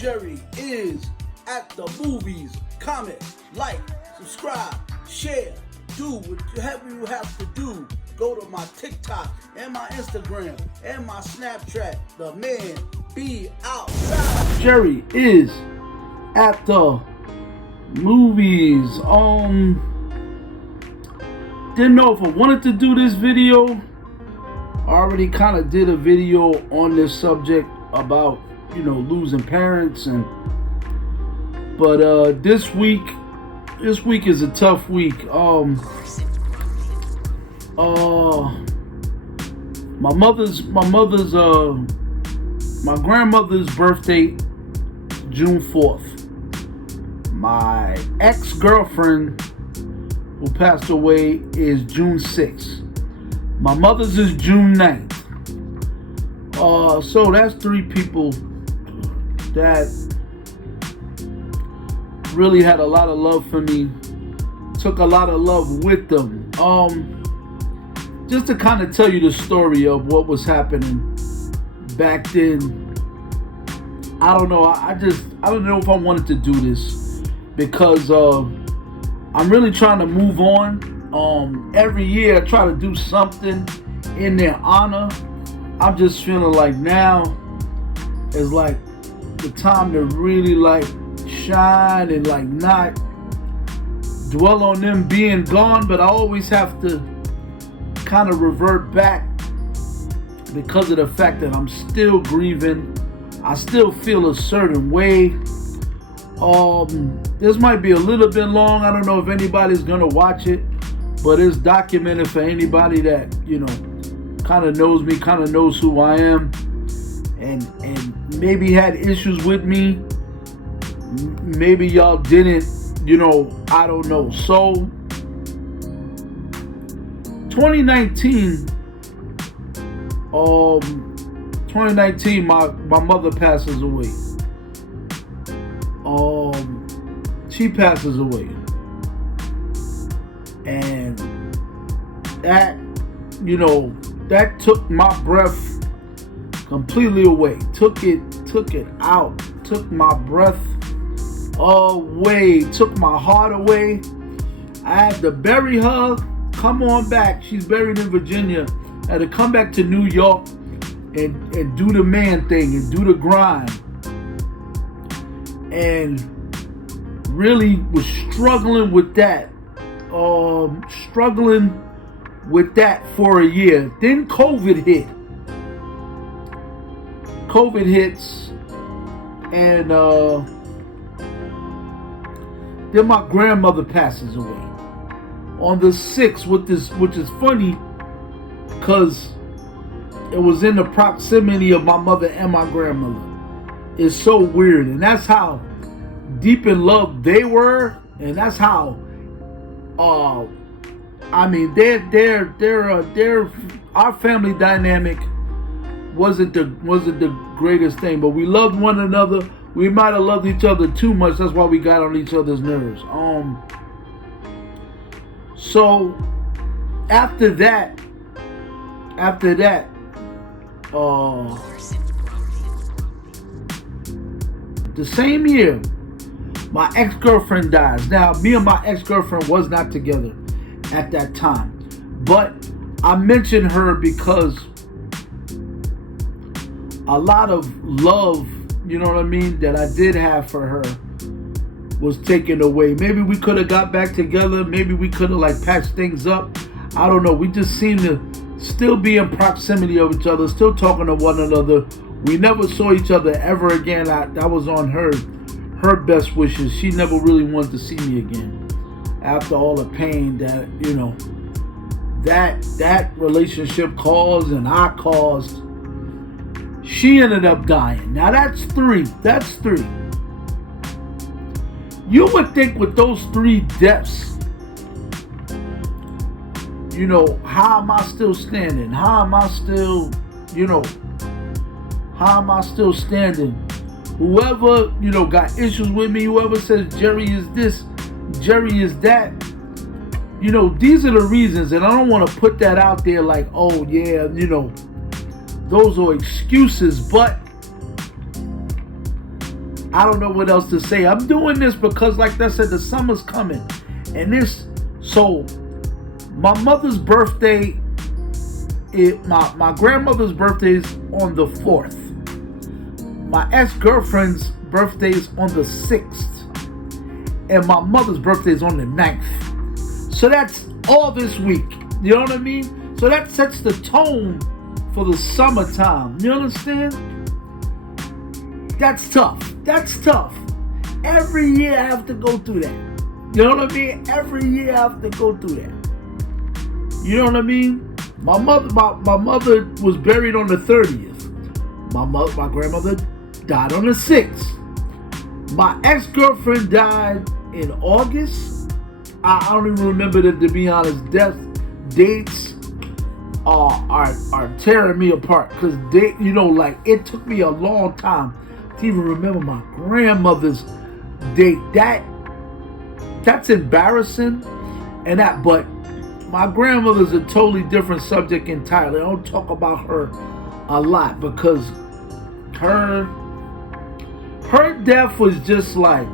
Jerry is at the movies. Comment, like, subscribe, share, do whatever you have to do. Go to my TikTok and my Instagram and my Snapchat. The man be outside. Jerry is at the movies. Didn't know if I wanted to do this video. I already kind of did a video on this subject about, losing parents, but this week is a tough week. My grandmother's birthday, June 4th. My ex-girlfriend who passed away is June 6th. My mother's is June 9th. So that's three people that really had a lot of love for me. Took a lot of love with them. Just to kind of tell you the story of what was happening back then. I don't know. I don't know if I wanted to do this because I'm really trying to move on. Every year I try to do something in their honor. I'm just feeling like now is like the time to really like shine and like not dwell on them being gone, but I always have to kind of revert back because of the fact that I'm still grieving. I still feel a certain way. This might be a little bit long. I don't know if anybody's gonna watch it, but it's documented for anybody that kind of knows me, kind of knows who I am, and maybe had issues with me. Maybe y'all didn't, I don't know. So 2019, my mother passes away. She passes away, and that, that took my breath completely away. Took it out. Took my breath away. Took my heart away. I had to bury her. Come on back. She's buried in Virginia. I had to come back to New York and do the man thing and do the grind. And really was struggling with that. Struggling with that for a year. Then COVID hit. COVID hits, and then my grandmother passes away on the 6th, which is funny because it was in the proximity of my mother and my grandmother. It's so weird, and that's how deep in love they were, and that's how our family dynamic wasn't the greatest thing, but we loved one another. We might have loved each other too much. That's why we got on each other's nerves. So after that, the same year, my ex-girlfriend dies. Now, me and my ex-girlfriend was not together at that time, but I mention her because a lot of love, that I did have for her was taken away. Maybe we could have got back together. Maybe we could have patched things up. I don't know. We just seemed to still be in proximity of each other, still talking to one another. We never saw each other ever again. That was on her best wishes. She never really wanted to see me again after all the pain that, that relationship caused and I caused. She ended up dying. Now that's three. You would think with those 3 deaths, how am I still standing? How am I still standing? Whoever, got issues with me, whoever says Jerry is this, Jerry is that, these are the reasons, and I don't want to put that out there like, oh yeah, those are excuses, but I don't know what else to say. I'm doing this because, like I said, the summer's coming. And so my mother's birthday, my grandmother's birthday is on the 4th. My ex-girlfriend's birthday is on the 6th. And my mother's birthday is on the 9th. So that's all this week. You know what I mean? So that sets the tone for the summertime. You understand? That's tough. That's tough. Every year I have to go through that. You know what I mean? Every year I have to go through that. You know what I mean? My mother was buried on the 30th. My grandmother died on the 6th. My ex-girlfriend died in August. I don't even remember to be honest. Death dates are tearing me apart because it took me a long time to even remember my grandmother's date. That's embarrassing, but my grandmother's a totally different subject entirely. I don't talk about her a lot because her death was just like,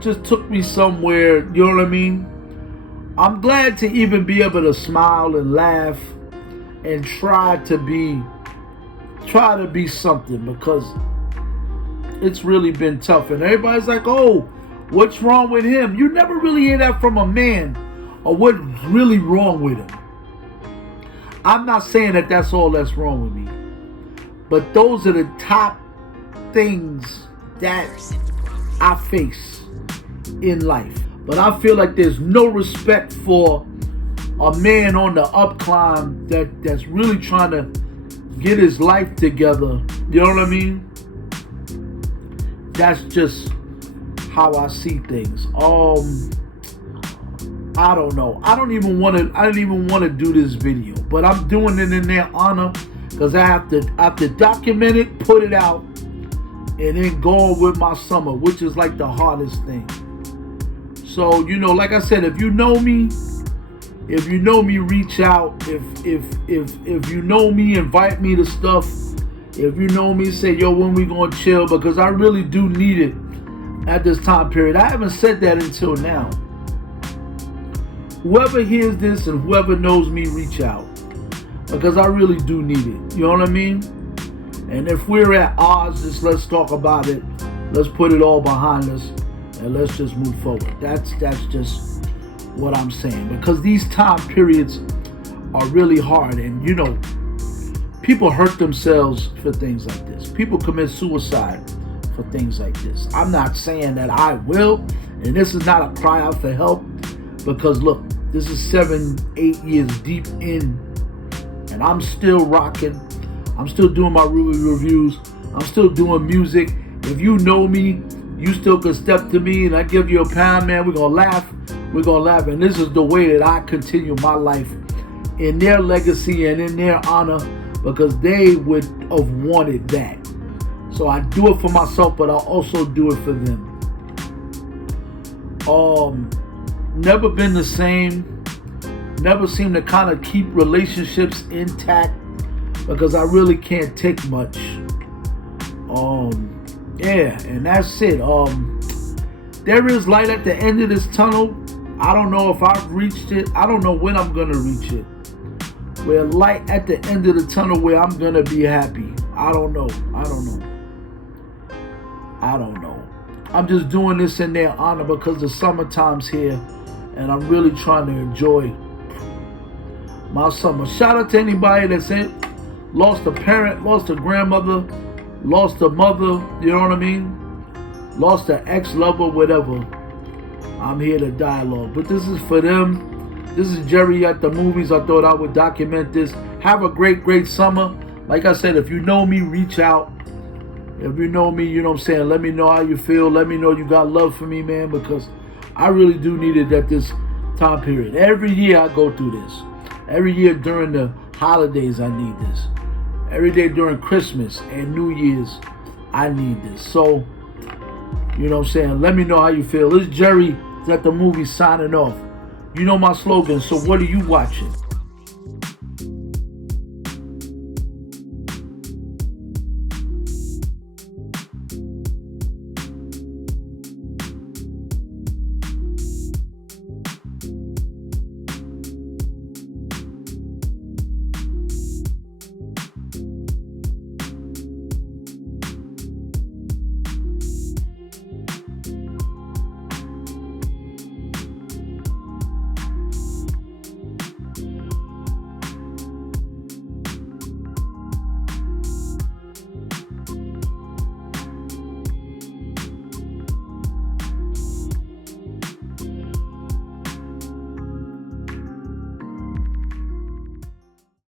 just took me somewhere. You know what I mean? I'm glad to even be able to smile and laugh and try to be something, because it's really been tough. And everybody's like, oh, what's wrong with him? You never really hear that from a man, or what's really wrong with him. I'm not saying that that's all that's wrong with me, but those are the top things that I face in life. But I feel like there's no respect for a man on the upclimb that's really trying to get his life together. You know what I mean? That's just how I see things. I don't know. I didn't even want to do this video, but I'm doing it in their honor because I have to document it, put it out, and then go on with my summer, which is like the hardest thing. So, like I said, if you know me, reach out. If you know me, invite me to stuff. If you know me, say, yo, when we gonna chill? Because I really do need it at this time period. I haven't said that until now. Whoever hears this and whoever knows me, reach out. Because I really do need it. You know what I mean? And if we're at odds, just let's talk about it. Let's put it all behind us. And let's just move forward. That's just what I'm saying. Because these time periods are really hard. And, people hurt themselves for things like this. People commit suicide for things like this. I'm not saying that I will. And this is not a cry out for help. Because, look, this is 7-8 years deep in. And I'm still rocking. I'm still doing my reviews. I'm still doing music. If you know me, you still can step to me and I give you a pound, man. We're going to laugh. We're going to laugh. And this is the way that I continue my life in their legacy and in their honor, because they would have wanted that. So I do it for myself, but I also do it for them. Never been the same. Never seem to kind of keep relationships intact because I really can't take much. Yeah, and that's it. There is light at the end of this tunnel. I don't know if I've reached it. I don't know when I'm gonna reach it. We're light at the end of the tunnel where I'm gonna be happy. I don't know. I'm just doing this in their honor because the summertime's here and I'm really trying to enjoy my summer. Shout out to anybody that's lost a parent, lost a grandmother, lost a mother, you know what I mean? Lost an ex-lover, whatever. I'm here to dialogue. But this is for them. This is Jerry at the movies. I thought I would document this. Have a great summer. Like I said, if you know me, reach out. If you know me, you know what I'm saying, let me know how you feel. Let me know you got love for me, man, because I really do need it at this time period. Every year I go through this. Every year during the holidays, I need this. Every day during Christmas and New Year's, I need this. So, you know what I'm saying? Let me know how you feel. This is Jerry at the movie signing off. You know my slogan, so what are you watching?